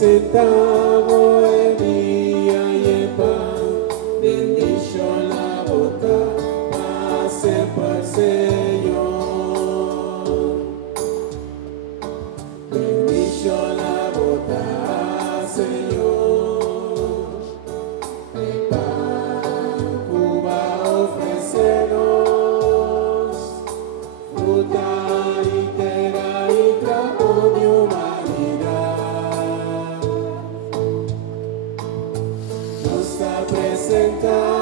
presentamos el día y el pan, bendicho la boca, pase por el Señor. Bendicho la boca, Señor, el pan Cuba ofrecernos, fruta entera y trapo de humanidad. Nos está presentando